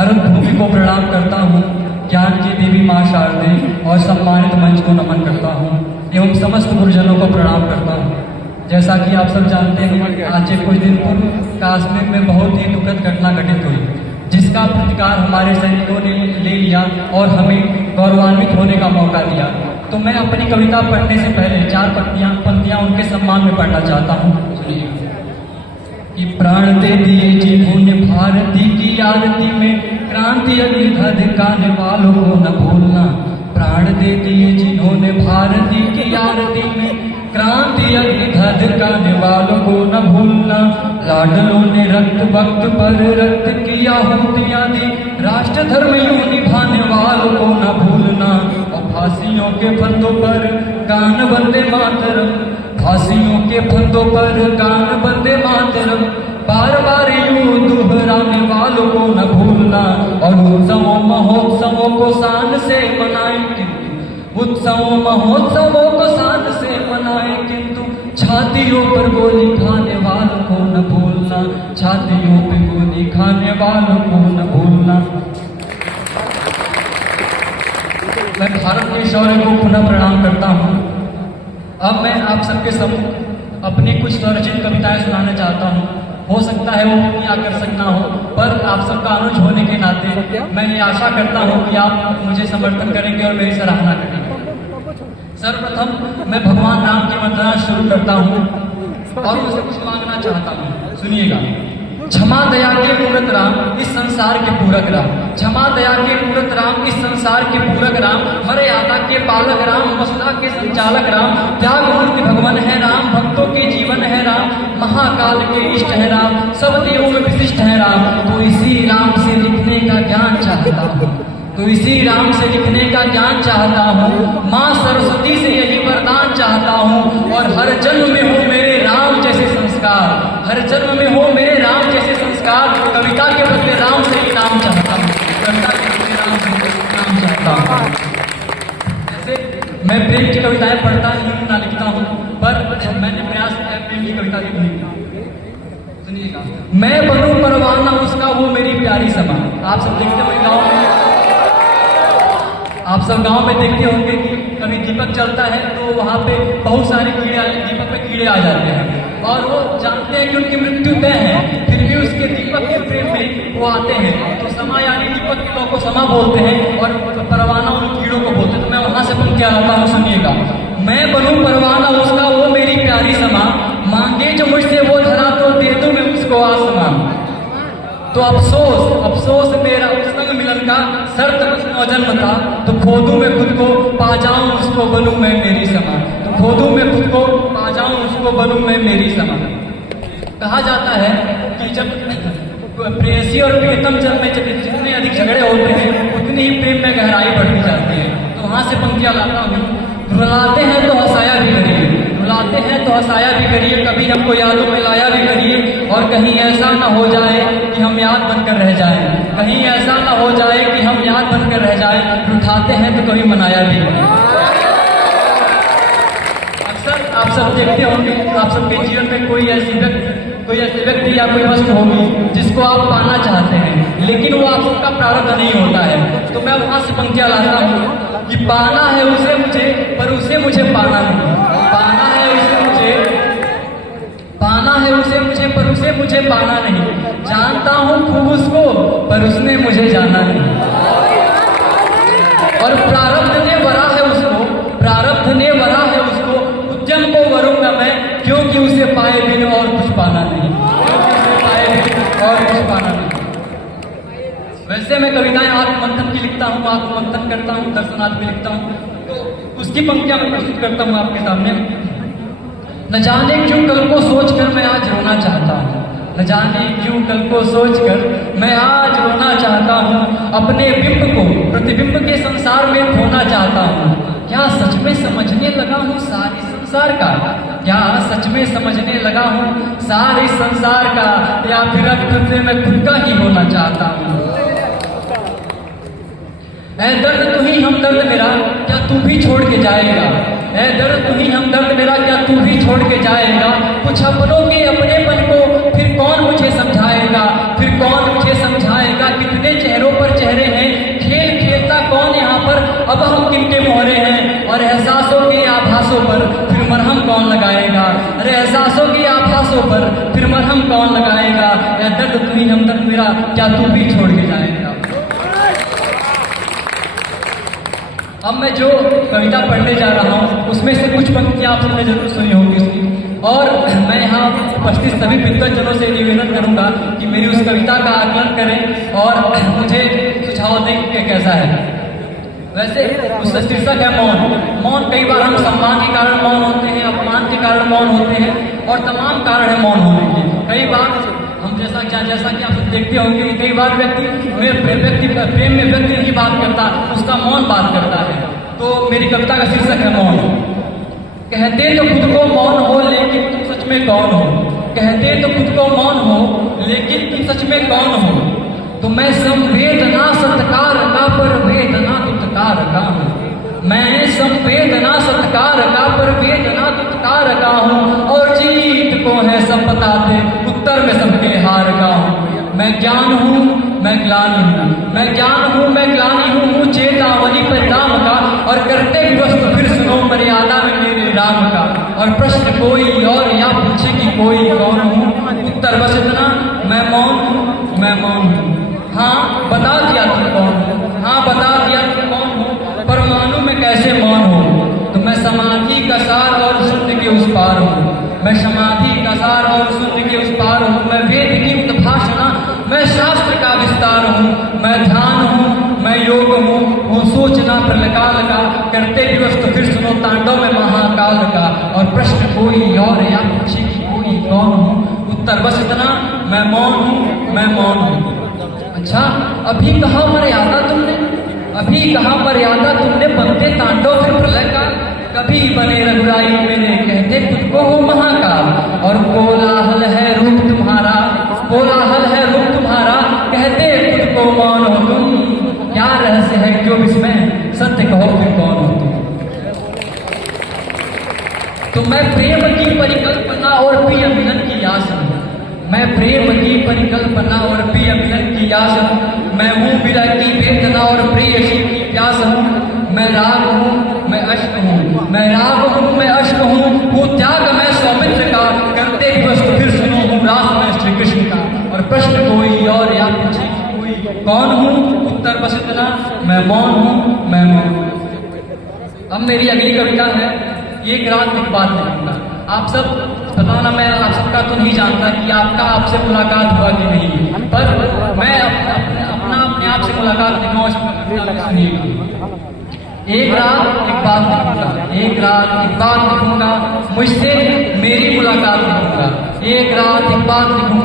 हर भूमि को प्रणाम करता हूँ, ज्ञान की देवी माँ शारदे और सम्मानित मंच को नमन करता हूँ एवं समस्त गुरुजनों को प्रणाम करता हूँ। जैसा कि आप सब जानते हैं, आज से कुछ दिन पूर्व कश्मीर में बहुत ही दुखद घटना घटित हुई, जिसका प्रतिकार हमारे सैनिकों ने ले लिया और हमें गौरवान्वित होने का मौका दिया। तो मैं अपनी कविता पढ़ने से पहले 4 पंक्तियां उनके सम्मान में पढ़ना चाहता हूँ। सुनिए। कि प्राण दे दिए जिन्होंने भारती की आरती में, क्रांति अधिकाने वालों को न भूलना। प्राण दे दिए जिन्होंने भारती की आरती में, क्रांति अधिकाने वालों को न भूलना। लाडलों ने रक्त वक्त पर रक्त की आहुतियां दी, राष्ट्र धर्म यूं निभाने वालों को न भूलना। और फांसियों के फंदों पर गान वंदे मातरम, फांसियों के फंदों पर गान वंदे मातरम। बार बार यूं दोहराने वालों को न भूलना। और उत्सवों महोत्सवों को शान से मनाएं, उत्सवों महोत्सवों को शान से मनाएं, किंतु छातियों पर गोली खाने वालों को न भूलना। छातियों पर गोली खाने वालों को न भूलना। मैं भारत के शौर्य को पुनः प्रणाम करता हूँ। अब मैं आप सबके सम्मुख अपनी कुछ स्वरचित कविताएं सुनाना चाहता हूँ। हो सकता है वो उतनी आकर्षक ना हो, पर आप सबका अनुज होने के नाते मैं ये आशा करता हूँ कि आप मुझे समर्थन करेंगे और मेरी सराहना करेंगे। सर्वप्रथम मैं भगवान राम की वंदना शुरू करता हूँ और उनसे कुछ मांगना चाहता हूँ। सुनिएगा। क्षमा दया के मूरत राम, इस संसार के पूरक राम। क्षमा दया के मूरत राम, इस संसार के पूरक राम। मर्यादा के पालक राम, मसला के संचालक राम। त्याग मूर्ति भगवान है राम, भक्तों के जीवन है राम। महाकाल के इष्ट है राम, सब देवों में विशिष्ट है राम। तो इसी राम से लिखने का ज्ञान चाहता हूँ, तो इसी राम से लिखने का ज्ञान चाहता हूँ। माँ सरस्वती से यही वरदान चाहता हूँ। और हर जन्म में हो मेरे राम जैसे संस्कार, हर जन्म में हो मेरे राम जैसे संस्कार। कविता के बदले राम से इनाम चाहता हूँ, कविता के बदले राम से इनाम चाहता हूँ। जैसे मैं प्रेम की कविताएं पढ़ता ही ना लिखता हूँ, पर मैंने प्रयास किया प्रेम की कविता लिखने का। सुनिएगा। मैं बनूं परवाना उसका, वो मेरी प्यारी समा। आप सब देखते होंगे गाँव में, आप सब गांव में देखते होंगे कि कभी दीपक जलता है तो वहाँ पे बहुत सारे कीड़े, दीपक पे कीड़े आ जाते हैं और वो जानते हैं कि उनकी मृत्यु तय है, फिर भी उसके दीपक के प्रेम में वो आते हैं। तो समा यानी दीपक के लोग को समा बोलते हैं और परवाना उन कीड़ों को बोलते हैं। तो मैं वहाँ से पंक्तियाँ लाता हूँ। सुनिएगा। मैं बनूं परवाना उसका, वो मेरी प्यारी समा। मांगे जो मुझसे वो धरा, तो दे दूं मैं उसको आसमां। तो अफसोस अफसोस मेरा उस संग मिलन का, शर्त जन्म था। तो खोदूं मैं खुद को, पा जाऊं उसको, बनूं मैं मेरी समा। तो खोदूं मैं खुद को, पा जाऊं उसको, बनूं मैं मेरी समा। कहा जाता है कि जब प्रेयसी और प्रियतम जब में जितने अधिक झगड़े होते हैं, उतनी ही प्रेम में गहराई बढ़ती जाती है। तो वहां से पंक्तियां लाता हूँ। रुलाते हैं तो हंसाया भी करिए, रुलाते हैं तो हंसाया भी करिए, कभी हमको यादों में लाया भी करिए। और कहीं ऐसा ना हो जाए कि हम याद बनकर रह जाएं, कहीं ऐसा ना हो जाए कि हम याद बनकर रह जाएं। उठाते हैं तो कभी मनाया भी करिए। अक्सर आप सब देखते होंगे, आप सबके जीवन में कोई ऐसी व्यक्ति या कोई वस्तु होगी जिसको आप पाना चाहते हैं, लेकिन वो आप सबका प्रारब्ध नहीं होता है। तो मैं वहां से पंक्तियां लाता हूँ कि पाना है उसे मुझे, पर उसे मुझे पाना नहीं। पाना है उसे मुझे, पाना है उसे मुझे, पर उसे मुझे पाना नहीं। जानता हूँ खूब उसको, पर उसने मुझे जाना नहीं। और प्रारब्ध ने वरा है उसको, प्रारब्ध ने वरा है उसको। उद्यम को वरूंगा मैं, क्योंकि उसे पाए बिन और कुछ पाना नहीं, क्योंकि उसे पाए बिन और कुछ पाना नहीं। वैसे मैं कविताएं आत्ममंथन की लिखता हूँ, आत्ममंथन करता हूँ, दर्शनार्थ भी लिखता हूँ। तो उसकी पंक्तियां मैं प्रस्तुत करता हूँ आपके सामने। न जाने क्यों कल को सोचकर मैं आज रोना चाहता हूँ, न जाने क्यों कल को सोचकर मैं आज रोना चाहता हूँ। अपने बिंब को प्रतिबिंब के संसार में खोना चाहता हूँ। क्या सच में समझने लगा हूँ सारे संसार का, क्या सच में समझने लगा हूँ सारे संसार का, या फिर अब खुद से मैं खुद का ही होना चाहता हूँ। ऐ दर्द तू ही हमदर्द मेरा, क्या तू भी छोड़ के जाएगा। ऐ दर्द तू ही हमदर्द मेरा, क्या तू भी छोड़ के जाएगा। कुछ अपनों के अपनेपन को फिर कौन मुझे समझाएगा, फिर कौन मुझे समझाएगा। कितने चेहरों कौन लगाएगा, या दर्द तुम्ही हमदर्द मेरा क्या तू भी छोड़ के जाएगा। अब मैं जो कविता पढ़ने जा रहा हूँ उसमें से कुछ पंक्तियां आप सबने जरूर सुनी होंगी, और मैं यहाँ उपस्थित सभी विद्वजनों से निवेदन करूंगा कि मेरी उस कविता का आकलन करें और मुझे सुझाव दें कि कैसा है। वैसे उसका शीर्षक है मौन। मौन, कई बार हम सम्मान के कारण मौन होते हैं, अपमान के कारण मौन होते हैं, और तमाम कारण है मौन होने के। कई बार हम जैसा कि आप देखते होंगे कि कई बार व्यक्ति प्रेम में व्यक्ति नहीं बात करता, उसका मौन बात करता है। तो मेरी कविता का शीर्षक है मौन। कहते तो खुद को मौन हो लेकिन तुम सच में कौन हो। कहते तो खुद को मौन हो लेकिन तुम सच में कौन हो। तो मैं संवेदना सत्कार का पर वेदना तुतकार का हूँ। मैं संवेदना सत्कार का पर वेदना तुतकार का हूँ, और जीत को है सब बताते उत्तर में सबके हार का हूँ। मैं ज्ञान हूँ मैं ग्लानि हूँ, मैं ज्ञान हूँ मैं ग्लानि हूँ, चेतावनी परिणाम का, और करते ग्रस्त फिर सुनो मर्यादा में मेरे राम का। और प्रश्न कोई और या पूछे कि कोई कौन हूँ, उत्तर बस इतना, मैं मौन हूँ मैं मौन हूँ। हाँ बता दिया तुम कौन हो, हाँ बता दिया तुम कौन हो, पर मालूम मैं कैसे मौन हो। तो मैं समाधि का सार और शून्य के उस पार हूँ। मैं समाधि का सार और शून्य के उस पार हूँ। मैं वेद की उद्भाषणा, मैं शास्त्र का विस्तार हूँ। मैं ध्यान हूँ मैं योग हूँ सोचना प्रलकाल का, करते दिवस तो फिर सुनो तांडव में महाकाल का। और प्रश्न कोई और या पूछे कि कोई कौन हूँ, उत्तर बस इतना, मैं मौन हूँ मैं मौन हूँ। अच्छा, अभी कहाँ मर्यादा तुमने, अभी कहाँ मर्यादा तुमने, बनते तांडव फिर प्रलय का। कभी बने रघुराई मेरे, कहते खुद को हो महाकाल। और कोलाहल है रूप तुम्हारा, कोलाहल है रूप तुम्हारा, कहते खुद को मौन हो तुम। क्या रहस्य है क्यों इसमें, सत्य कहो फिर कौन हो तुम। तो मैं प्रेम की परिकल्पना और प्रिय मिलन की आस हूँ। मैं प्रेम की परिकल्पना और प्रिय मिलन की आस हूँ। मैं हूँ विरह की वेदना और प्रेयसी की प्यास हूँ। मैं राग हूँ मैं अश्क हूँ, मैं राग हूँ मैं अश्क हूँ त्याग मैं सौमित्र का, करते दिवस तो फिर सुनो हूँ रास मैं श्री कृष्ण का। और प्रश्न कोई और या पूछे कोई कौन हूँ, उत्तर बस इतना, मैं मौन हूँ मैं मौन हूँ। अब मेरी अगली कविता है, एक रात एक बात लिखूंगा। आप सब पता ना, मैं आप सबका तो नहीं जानता कि आपका आपसे मुलाकात हुआ कि नहीं, पर मैं अपने आप से मुलाकात लिखूंगा। एक रात एक बात लिखूंगा, एक रात एक बात लिखूंगा, मुझसे मेरी मुलाकात लिखूंगा। एक रात एक बात लिखूंगा।